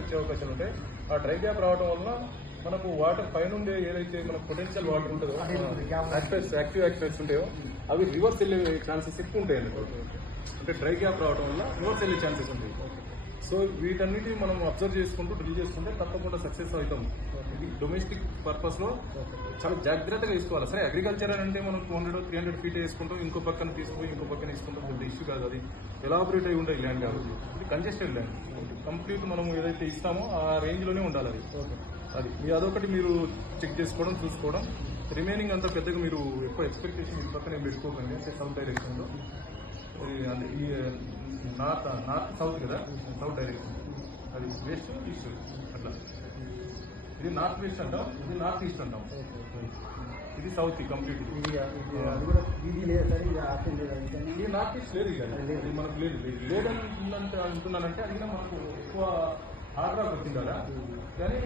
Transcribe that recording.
వచ్చే అవకాశాలు ఉంటాయి. ఆ డ్రై గ్యాప్ రావడం వల్ల మనకు వాటర్ పైనుండే ఏదైతే మనకు పొటెన్షియల్ వాటర్ ఉంటుందో యాక్టివ్ యాక్సిడెంట్స్ ఉంటాయో అవి రివర్స్ వెళ్ళే ఛాన్సెస్ ఎక్కువ ఉంటాయి అన్నట్టు. అంటే డ్రై గ్యాప్ రావడం వల్ల రివర్స్ వెళ్ళే ఛాన్సెస్ ఉంటాయి. సో వీటన్నిటి మనం అబ్జర్వ్ చేసుకుంటూ డ్రిల్ చేసుకుంటే తప్పకుండా సక్సెస్ అవుతాం. ఇది డొమెస్టిక్ పర్పస్ లో చాలా జాగ్రత్తగా వేసుకోవాలి. సరే అగ్రికల్చర్ అని అంటే మనం 200-300 ఫీట్ వేసుకుంటాం, ఇంకో పక్కన తీసుకుపోయి ఇంకో పక్కన వేసుకుంటాం, పెద్ద ఇష్యూ కాదు. అది ఎలాబరేట్ అయి ఉండే ల్యాండ్ కాబట్టి ఇది కంజెస్టెడ్ ల్యాండ్. కంప్లీట్ మనం ఏదైతే ఇస్తామో ఆ రేంజ్ లోనే ఉండాలి. అది అదొకటి మీరు చెక్ చేసుకోవడం చూసుకోవడం. రిమైనింగ్ అంతా పెద్దగా మీరు ఎక్కువ ఎక్స్పెక్టేషన్ ఈ పక్కనే పెట్టుకోకండి. అంటే సౌత్ డైరెక్షన్ లో ఈ నార్త్ సౌత్ కదా, సౌత్ డైరెక్షన్ అది వెస్ట్ ఈస్ట్ అట్లా. ఇది నార్త్ వెస్ట్ అంటాం, ఇది నార్త్ ఈస్ట్ అంటాం, ఇది సౌత్ కంప్లీట్. ఇది నార్త్ ఈస్ట్ లేదు, ఇది మనకు లేదని అంటున్నానంటే అది మనకు ఎక్కువ హార్డ్ రాక్ వచ్చిందా కానీ